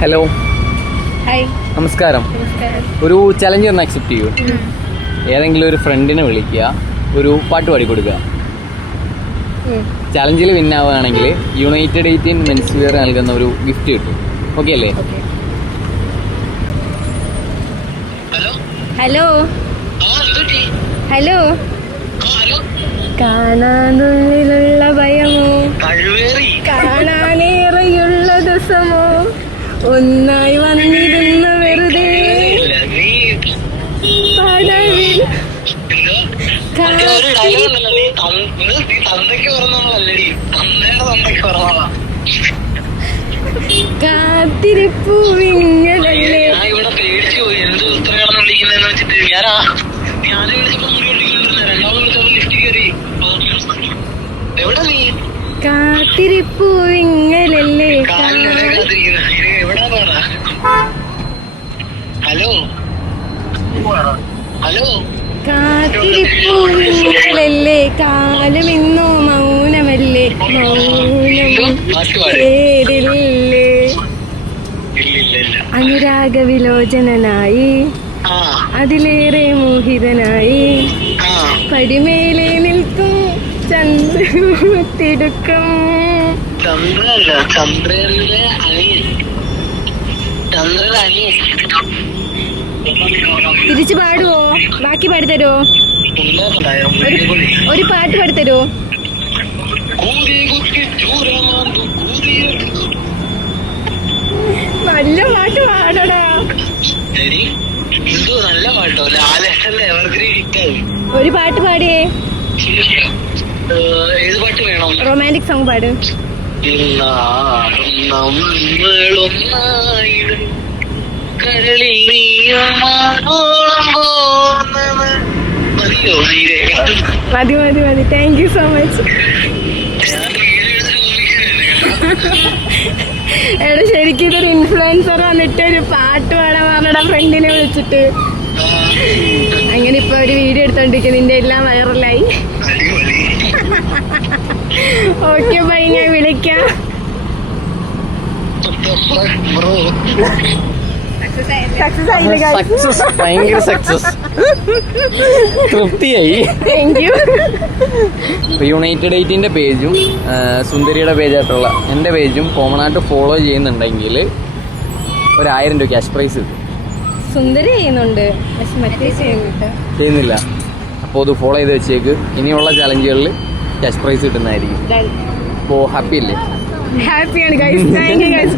Hello, hi, നമസ്കാരം. ഒരു challenge ഒന്ന് അക്സെപ്റ്റ് ചെയ്യൂ. ഏതെങ്കിലും ഒരു ഫ്രണ്ടിനെ വിളിക്കുക, ഒരു പാട്ട് പാടി കൊടുക്കുക. ചലഞ്ചിൽ വിന്നാവുകയാണെങ്കിൽ യുണൈറ്റഡ് 18 മെൻസ് വെയർ നൽകുന്ന ഒരു ഗിഫ്റ്റ് കിട്ടും. ഓക്കെ അല്ലേ? ഹലോ ഹലോ കാണാനുള്ളിലുള്ള ഭയമോ, കാണാനേറെയുള്ള ദിവസമോ, ഒന്നായി വന്നിരുന്ന വെറുതെ പടവിൽ കാത്തിരിപ്പു വിങ്ങലല്ലേ. കാത്തിരിപ്പു വിങ്ങലല്ലേ. കാത്തിരിപ്പു വിങ്ങലല്ലേ. കാലം ഇന്നോ മൗനമല്ലേ. മൗനം പേരില്ലേ. അനുരാഗ വിലോചനായി അതിലേറെ മോഹിതനായി പടിമേലെ നിൽക്കും ചന്ദ്രത്തിടുക്കം. തിരിച്ചു പാടുവോ? ബാക്കി പാടിത്തരുവോ? ഒരു പാട്ട് പാടിത്തരുവോ? നല്ല പാട്ട് പാടടാ. ഒരു പാട്ട് പാടിയേ. ഏത് പാട്ട് വേണം? റൊമാൻറ്റിക് സോങ് പാട്. മതി മതി മതി. Thank you so much. എടാ, ശരിക്കും ഇതൊരു ഇൻഫ്ലുവൻസർ വന്നിട്ട് ഒരു പാട്ട് പാടാൻ പറഞ്ഞ ഫ്രണ്ടിനെ വിളിച്ചിട്ട് അങ്ങനെ ഇപ്പൊ ഒരു വീഡിയോ എടുത്തോണ്ടിരിക്കുന്നു. നിന്റെ എല്ലാം വൈറലായി. ഓക്കെ ബൈ, ഞാൻ വിളിക്കാം. ഭയങ്കര സക്സസ്, തൃപ്തിയായി. Thank you. യുണൈറ്റഡ് 18 പേജും സുന്ദരിയുടെ പേജായിട്ടുള്ള എൻ്റെ പേജും കോമൺ ആയിട്ട് ഫോളോ ചെയ്യുന്നുണ്ടെങ്കിൽ ഒരു 1000 രൂപ ക്യാഷ് പ്രൈസ് കിട്ടും. സുന്ദരി ചെയ്യുന്നുണ്ട്, പക്ഷെ മറ്റേ ചെയ്യുന്നില്ല. അപ്പോൾ അത് ഫോളോ ചെയ്ത് വെച്ചേക്ക്. ഇനിയുള്ള ചലഞ്ചുകളിൽ ക്യാഷ് പ്രൈസ് കിട്ടുന്നതായിരിക്കും. അപ്പോൾ ഹാപ്പി അല്ലേ? ഹാപ്പിയാണ് ഗൈസ്. Thank you guys.